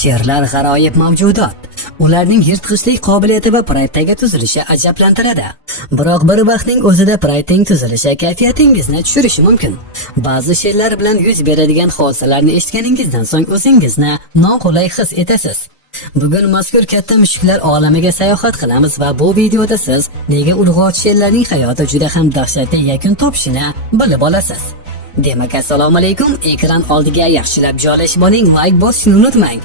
Sherlar g'aroyib mavjudot. Ularning yirtqichlik qobiliyati va Pride'dagi tuzilishi ajablantiradi. Biroq bir vaqtning o'zida Pride'ning tuzilishi kayfiyatingizni tushirishi mumkin. Ba'zi sherlar bilan yuz beradigan hodisalarni eshitganingizdan so'ng o'zingizni noqulay his etasiz. Bugun mazkur katta mushuklar olamiga sayohat qilamiz va bu videoda siz nega urg'och sherlarning hayoti juda ham dahshatli yakun topishini bilib olasiz. Demak, assalomu alaykum. Ekran oldiga yaxshilab joylashib oling, like bosishni unutmang.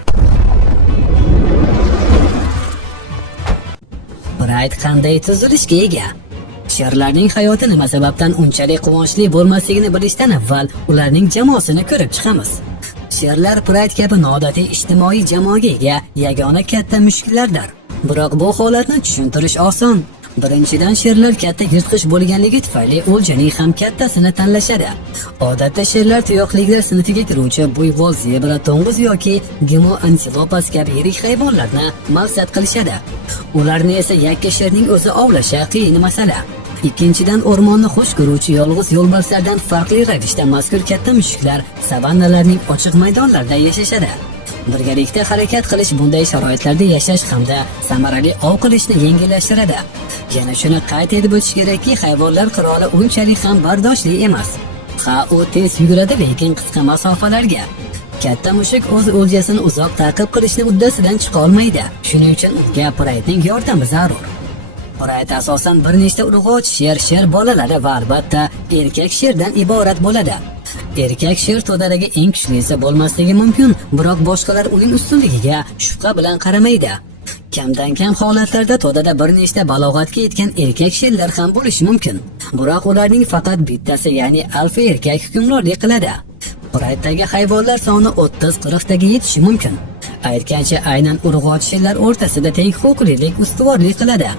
Pride qanday tuzilishga ega? Sherlarning hayoti nima sababdan unchalik quvonchli bo'lmasligini bilishdan avval ularning jamoasini ko'rib chiqamiz. Sherlar Pride kabi noodatiy ijtimoiy jamoaga ega yagona katta mushuklardir. Biroq bu holatni tushuntirish oson. Birinchidan, sherlar katta yirtqich bo'lganligi tufayli o'ljaning ham kattasini tanlashadi. Odatda sherlar tuyoqliklar sinfiga kiruvchi buйвол, zebra, to'ng'iz yoki gimo antilopas kabi yirik hayvonlarni maqsad qilishadi. Ularni esa yakka sherning o'zi ovlashi qiyin masala. Ikkinchidan, o'rmonni xush ko'ruvchi yolg'iz yo'lbarslardan farqli ravishda mazkur katta mushuklar savannalarning ochiq maydonlarida yashashadi. Birgalikda harakat qilish bunday sharoitlarda yashash hamda samarali ov qilishni yengillashtiradi. Yana shuni qayd etib o'tish kerakki, hayvonlar qiroli unchalik ham bardoshli emas. U tez yuguradi, lekin qisqa masofalarga. Katta mushuk o'z o'ljasini uzoq ta'qib qilishni uddasidan chiqa olmaydi. Shuning uchun unga Pride'ning yordami zarur. Pride asosan bir nechta urg'och sher bolalari va albatta erkak sherdan iborat bo'ladi. Erkak sher to'dadagi eng kuchlisi bo'lmasligi mumkin, biroq boshqalar uning ustunligiga shubha bilan qaramaydi. Kamdan kam holatlarda to'dada bir nechta balog'atga yetgan erkak sherlar ham bo'lishi mumkin. Biroq ularning faqat bittasi, ya'ni alfa erkak hukmronlik qiladi. Pride'dagi hayvonlar soni 30-40 taga yetishi mumkin. Aytgancha, aynan urg'och sherlar o'rtasida teng huquqlilik ustuvorlik qiladi.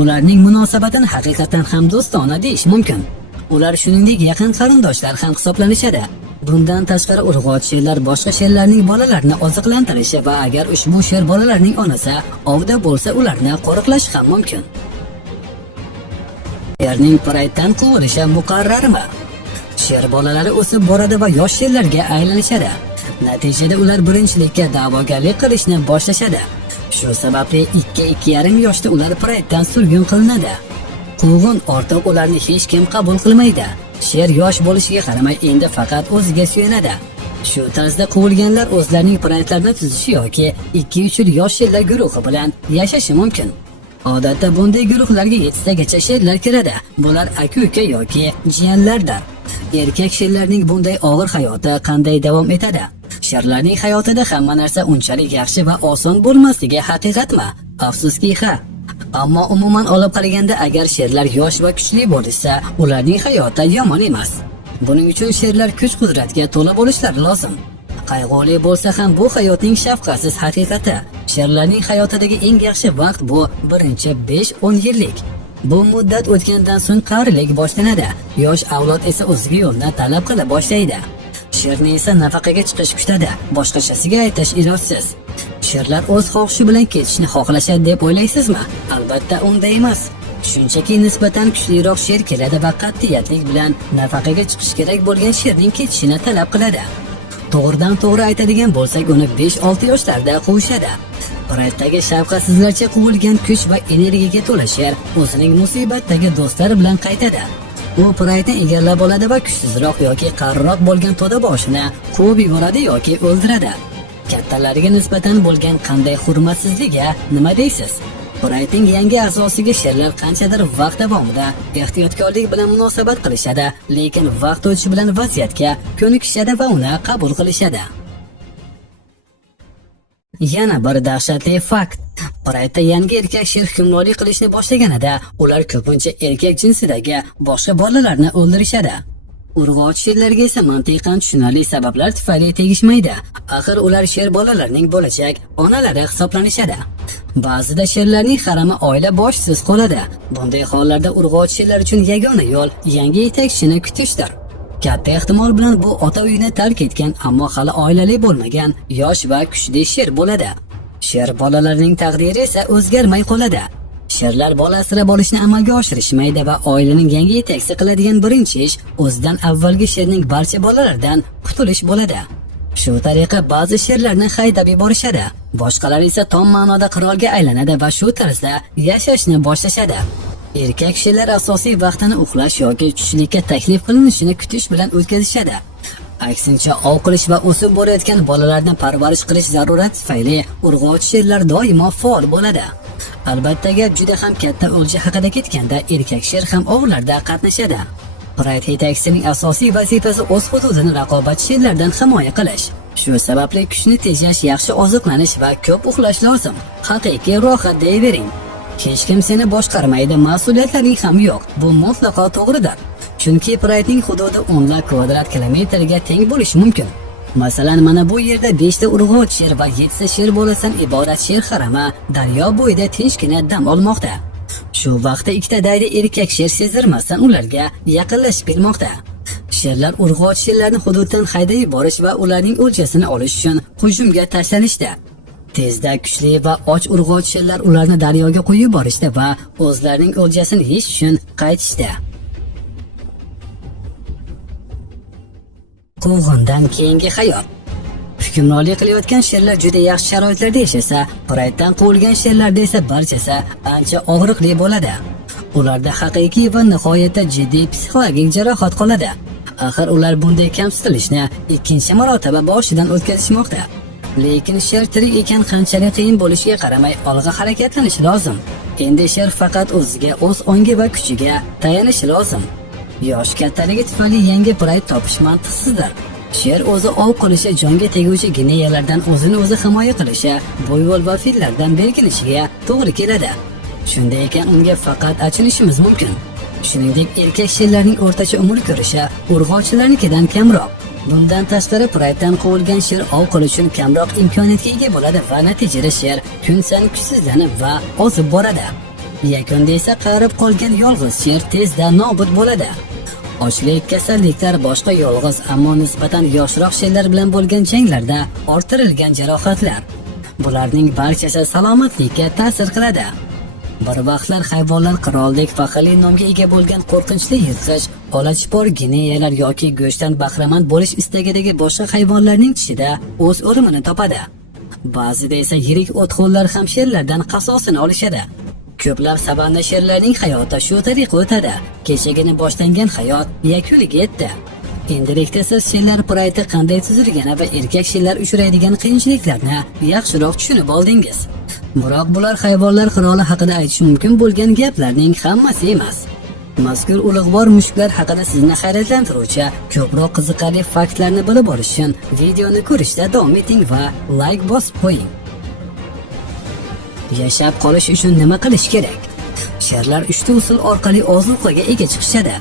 Ularning munosabatini haqiqatan ham do'stona deyish mumkin. Ular shuningdek yaqin qarindoshlar ham hisoblanishadi. Bundan tashqari urg'och sherlar boshqa sherlarning bolalarini oziqlantirishi va agar ushbu sher bolalarning onasi ovda bo'lsa, ularni qo'riqlashi ham mumkin. Sherning Pride'dan quvilishi muqarrarmi? Sher bolalari o'sib boradi va yosh sherlarga aylanishadi. Natijada ular birinchilikka da'vogarlik qilishni boshlashadi. Shu sababli 2-2,5 yoshda ular Pride'dan surgun qilinadi. Quvg'in ortiq ularni hech kim qabul qilmaydi. Sher yosh bo'lishiga qaramay endi faqat o'ziga suyanadi. Shu tarzda quvilganlar o'zlarining Pride'larini tuzishi yoki 2-3 yil yosh sherlar guruhi bilan yashashi mumkin. Odatda bunday guruhlarga 7 tagacha sherlar kiradi. Bular aka-uka yoki jiyanlardir. Erkak sherlarning bunday og'ir hayoti qanday davom etadi? Sherlarning hayotida hamma narsa unchalik yaxshi va oson bo'lmasligi haqiqatmi? Afsuski, ha. Ammo umuman olib qaraganda, agar sherlar yosh va kuchli bo'lsa, ularning hayoti yomon emas. Buning uchun sherlar kuch-qudratga to'la bo'lishlari lozim. Qayg'uli bo'lsa ham bu hayotning shafqatsiz haqiqati. Sherlarning hayotidagi eng yaxshi vaqt bu birinchi 5-10 yillik. Bu muddat o'tgandan so'ng qarilik boshlanadi. Yosh avlod esa o'ziga yo'lni talab qila boshlaydi. Sherni esa nafaqaga chiqish kutadi. Boshqachasiga aytish ilojsiz. Sherlar o'z xohishi bilan ketishni xohlashadi deb o'ylaysizmi? Albatta unday emas. Shunchaki nisbatan kuchliroq sher keladi va qat'iyatlik bilan nafaqaga chiqish kerak bo'lgan sherning ketishini talab qiladi. To'g'ridan to'g'ri aytadigan bo'lsak, uni 5-6 yoshlarda quvishadi. Pride'dagi shafqatsizlarcha quvilgan kuch va energiyaga to'la sher o'zining musibatdagi do'stlari bilan qaytadi. U Pride'ni egallab oladi va kuchsizroq yoki qariroq bo'lgan to'da boshini quvib yuboradi yoki o'ldiradi. Kattalariga nisbatan bo'lgan qanday hurmatsizligiga nima deysiz? Pride'ning yangi a'zosiga sherlar qanchadir vaqt davomida ehtiyotkorlik bilan munosabat qilishadi, lekin vaqt o'tishi bilan vaziyatga ko'nikishadi va uni qabul qilishadi. Yana bir dahshatli fakt. Pride'da yangi erkak sher hukmronlik qilishni boshlaganida, ular ko'pincha erkak jinsidagi boshqa bolalarni o'ldirishadi. Urg'och sherlarga esa mantiqan tushunarli sabablar tufayli tegishmaydi. Axir ular sher bolalarining bo'lajak onalari hisoblanishadi. Ba'zida sherlarning harami oila boshsiz qoladi. Bunday hollarda urg'och sherlar uchun yagona yo'l yangi yetakchini kutishdir. Katta ehtimol bilan bu ota uyini tark etgan, ammo hali oilali bo'lmagan yosh va kuchli sher bo'ladi. Sher bolalarining taqdiri esa o'zgarmay qoladi. Sherlar bola asrab olishni amalga oshirishmaydi va oilaning yangi yetakchisi qiladigan birinchi ish o'zidan avvalgi sherning barcha bolalaridan qutulish bo'ladi. Shu tariqa ba'zi sherlarni haydab yuborishadi, boshqalar esa tom ma'noda qirolga aylanadi va shu tarzda yashashni boshlashadi. Erkak sherlar asosiy vaqtini uxlash yoki tushlikka taklif qilinishini kutish bilan o'tkazishadi. Aksincha, ov qilish va o'sib borayotgan bolalarni parvarish qilish zarurat tufayli urg'ochi sherlar doimo faol bo'ladi. Albatta, gap juda ham katta o'lja haqida ketganda erkak sher ham ovlarda qatnashadi. Pride yetakchisining asosiy vazifasi o'z hududini raqobatchi sherlardan himoya qilish. Shu sababli kuchni tejash, yaxshi oziqlanish va ko'p uxlash lozim. Haqiqiy rohat deyvering. Hech kim seni boshqarmaydi, mas'uliyatlaring ham yo'q. Bu mutlaqo to'g'ridir. Chunki Pride'ning hududi 10 kvadrat kilometrga teng bo'lishi mumkin. Masalan, mana bu yerda 5 ta urg'ochi sher va 7 ta sher bolasidan iborat sher harama daryo bo'yida tinchgina dam olmoqda. Shu vaqtda ikkita daydi erkak sher sezdirmasdan ularga yaqinlashib kelmoqda. Sherlar urg'ochi sherlarni hududdan haydab yuborish va ularning o'ljasini olish uchun hujumga tashlanishdi. Tezda kuchli va och urg'ochi sherlar ularni daryoga qo'yib yuborishdi va o'zlarining o'ljasini yeyish uchun qaytishdi. Quvg'indan keyingi hayot. Hukmronlik qilayotgan sherlar juda yaxshi sharoitlarda yashasa, Pride'dan quvilgan sherlarda esa barchasi ancha og'riqli bo'ladi. Ularda haqiqiy va nihoyatda jiddiy psixologik jarohat qoladi. Axir ular bunday kamsitilishni ikkinchi marotaba boshidan o'tkazishmoqda. Lekin sher tirik ekan qanchalik qiyin bo'lishiga qaramay olg'a harakatlanishi lozim. Endi sher faqat o'ziga, o'z ongi va kuchiga tayanishi lozim. Yosh kattaligi tufayli yangi Pride topish mantiqsizdir. Sher o'zi ov qilishi, jonga teguvchi gineyalardan o'zini o'zi himoya qilishi, bo'yvo'l va fillardan berkinishiga to'g'ri keladi. Shunday ekan unga faqat achinishimiz mumkin. Shuningdek, erkak sherlarning o'rtacha umr ko'rishi urg'ochilarnikidan kamroq. Bundan tashqari Pride'dan quvilgan sher ov qilish uchun kamroq imkoniyatga ega bo'ladi va natijada sher kun sayin kuchsizlanib va ozib boradi. Yakunda esa qarib qolgan yolg'iz sher tezda nobud bo'ladi. Ochlik, kasalliklar, boshqa yolg'iz ammo nisbatan yoshroq sherlar bilan bo'lgan janglarda orttirilgan jarohatlar. Bularning barchasi salomatlikka ta'sir qiladi. Bir vaqtlar hayvonlar qiroldek faxrli nomga ega bo'lgan qo'rqinchli yirtqich, olachpor gineyalar yoki go'shtdan bahramand bo'lish istagidagi boshqa hayvonlarning tishida o'z o'rimini topadi. Ba'zida esa yirik o'txo'llar ham sherlardan qasosini olishadi. Ko'plab savanna sherlarning hayoti shu tariqa o'tadi. Kechagina boshlangan hayot yakuniga yetdi. Endilikda siz sherlar Pride'i qanday tuzilgani va erkak sherlar uchraydigan qiyinchiliklarni yaxshiroq tushunib oldingiz. Biroq bular hayvonlar qiroli haqida aytish mumkin bo'lgan gaplarning hammasi emas. Mazkur ulug'vor mushuklar haqida sizni hayratlantiruvchi ko'proq qiziqarli faktlarni bilib olish uchun videoni ko'rishda davom eting va like bosib qo'ying. Yashab qolish uchun nima qilish kerak? Sherlar 3 ta usul orqali ozuqaga ega chiqishadi.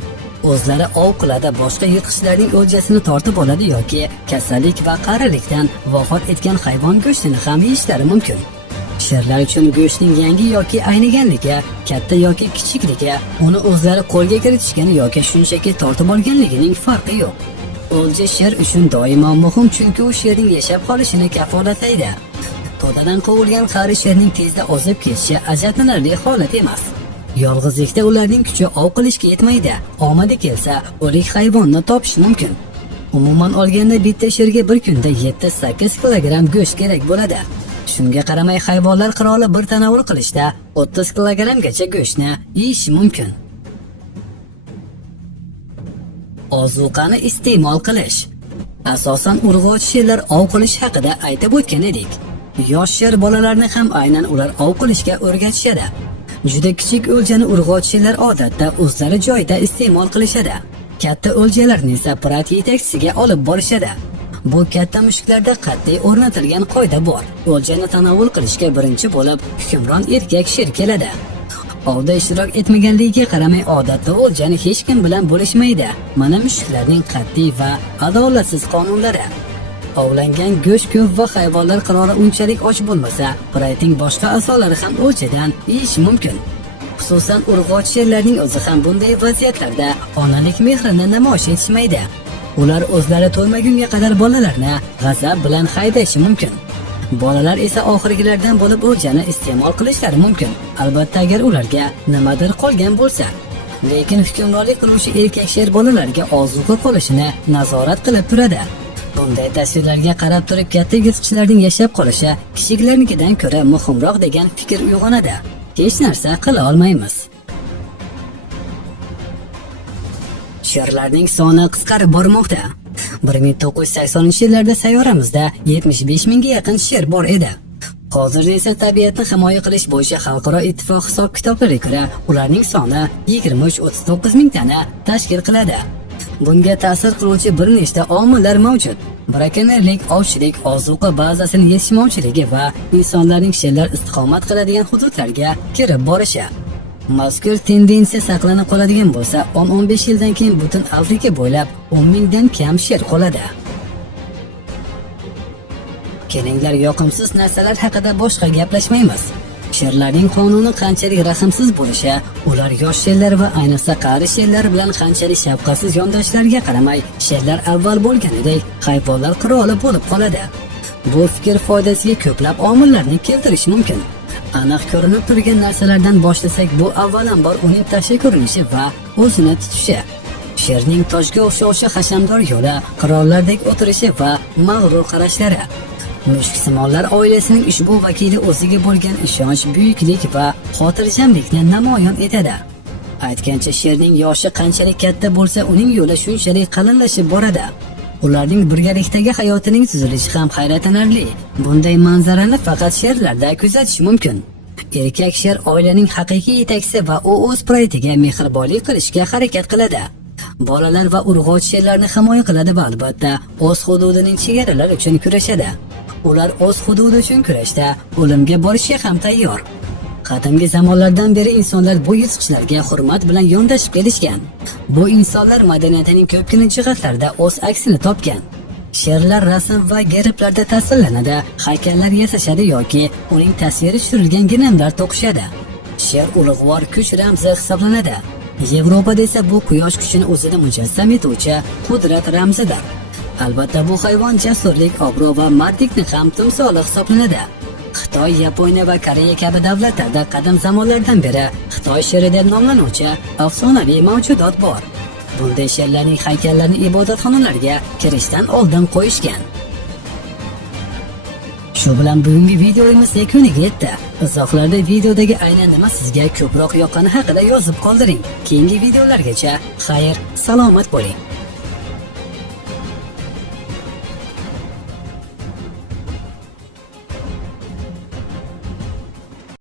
O'zlari ov qiladi, boshqa yirtqichlarning o'ljasini tortib oladi yoki kasallik va qarilikdan vafot etgan hayvon go'shtini ham yeyishlari mumkin. Sherlar uchun go'shtning yangi yoki ayniganligi, katta yoki kichikligi, uni o'zlari qo'lga kiritishgani yoki shunchaki tortib olganligining farqi yo'q. O'lja sher uchun doimo muhim, chunki u sherning yashab qolishini kafolatlaydi. To'dadan quvilgan qari sherning tezda ozib ketishi ajablanarli holat emas. Yolg'izlikda ularning kuchi ov qilishga yetmaydi. Omadi kelsa, o'lik hayvonni topish mumkin. Umuman olganda bitta sherga bir kunda 7-8 kilogramm go'sht kerak bo'ladi. Shunga qaramay hayvonlar qiroli bir tanovul qilishda 30 kilogrammgacha go'shtni yeyishi mumkin. Ozuqani iste'mol qilish. Asosan urg'ochi sherlar ov qilish haqida aytib o'tgan edik. Yosh sher bolalarni ham aynan ular ov qilishga o'rgatishadi. Juda kichik o'ljani urg'ochi sherlar odatda o'zlari joyida iste'mol qilishadi. Katta o'ljalarni esa Pride yetakchisiga olib borishadi. Bu katta mushuklarda qat'iy o'rnatilgan qoida bor. O'ljani tanovul qilishga birinchi bo'lib hukmron erkak sher keladi. Ovda ishtirok etmaganligiga qaramay odatda o'ljani hech kim bilan bo'lishmaydi. Mana mushuklarning qat'iy va adolatsiz qonunlari. Ovlangan go'sht ko'p va hayvonlar qiroli unchalik och bo'lmasa, Pride'ning boshqa a'zolari ham o'ljadan yeyish mumkin. Xususan, urg'ochi sherlarning o'zi ham bunday vaziyatlarda onalik mehrini namoyish etishmaydi. Ular o'zlari to'ymagunga qadar bolalarni g'azab bilan haydashi mumkin. Bolalar esa oxirgilardan bo'lib o'ljani iste'mol qilishlari mumkin. Albatta, agar ularga nimadir qolgan bo'lsa. Lekin hukmronlik qiluvchi erkak sher bolalarga ozuqa qolishini nazorat qilib turadi. Bu Bunday tasvirlarga qarab turib katta yirtqichlarning yashab qolishi kichiklarnikidan ko'ra muhimroq degan fikr uyg'onadi. Hech narsa qila olmaymiz. Sherlarning soni qisqarib bormoqda. 1980-yillarda sayyoramizda 75 mingga yaqin sher bor edi. Hozirda esa tabiatni himoya qilish bo'yicha xalqaro ittifoq hisob-kitoblariga ko'ra ularning soni 23-39 mingtani tashkil qiladi. Bunga ta'sir qiluvchi bir nechta omillar mavjud. Brakonerlik, ovchilik, ozuqa bazasining yetishmovchiligi va insonlarning sherlar istiqomat qiladigan hududlarga kirib borishi. Mazkur tendensiya saqlanib qoladigan bo'lsa, 10-15 yildan keyin butun Afrika bo'ylab 10 mingdan kam sher qoladi. Kelinglar, yoqimsiz narsalar haqida boshqa gaplashmaymiz. Sherlarning qonuni qanchalik rahmsiz bo'lishi, ular yosh sherlar va ayniqsa qari sherlar bilan qanchalik shafqatsiz yondashlarga qaramay, sherlar avval bo'lganidek hayvonlar qiroli bo'lib qoladi. Bu fikr foydasiga ko'plab omillarni keltirish mumkin. Aniq ko'rinib turgan narsalardan boshlasak, bu avvalambor uning tashqi ko'rinishi va o'zini tutishi. Sherning tojga o'xshovchi hashamdor yo'li, qirollardek o'tirishi va mag'rur qarashlari. Mushuksimonlar oilasining ushbu vakili o'ziga bo'lgan ishonch, buyuklik va xotirjamlikni namoyon etadi. Aytgancha, sherning yoshi qanchalik katta bo'lsa, uning yo'li shunchalik qalinlashib boradi. Ularning birgalikdagi hayotining tuzilishi ham hayratlanarli. Bunday manzarani faqat sherlarda kuzatish mumkin. Erkak sher oilaning haqiqiy yetakchisi va u o'z proyektiga mehribonlik qilishga harakat qiladi. Bolalar va urg'ochi sherlarni himoya qiladi va albatta o'z hududining chegaralari uchun kurashadi. Ular o'z hududi uchun kurashda o'limga borishga ham tayyor. Qadimgi zamonlardan beri insonlar bu yirtqichlarga hurmat bilan yondashib kelishgan. Bu insonlar madaniyatining ko'pgina jihatlarida o'z aksini topgan. Sherlar rasm va gerblarda tasvirlanadi, haykallar yasashadi yoki uning tasviri tushirilgan gilamlar to'qishadi. Sher ulug'vor kuch ramzi hisoblanadi. Yevropada esa bu quyosh kuchini o'zida mujassam etuvchi qudrat ramzidir. Albatta bu hayvon jasurlik, obro' va mardlikni ham timsoli hisoblanadi. Xitoy, Yaponiya va Koreya kabi davlatlarda qadim zamonlardan beri Xitoy sheri deb nomlanuvchi afsonaviy mavjudot bor. Bunday sherlarning haykallarini ibodatxonalarga kirishdan oldin qo'yishgan. Shu bilan bugungi videomiz yakuniga yetdi. Izohlarda videodagi aynan nima sizga ko'proq yoqqani haqida yozib qoldiring. Keyingi videolargacha xayr, salomat bo'ling.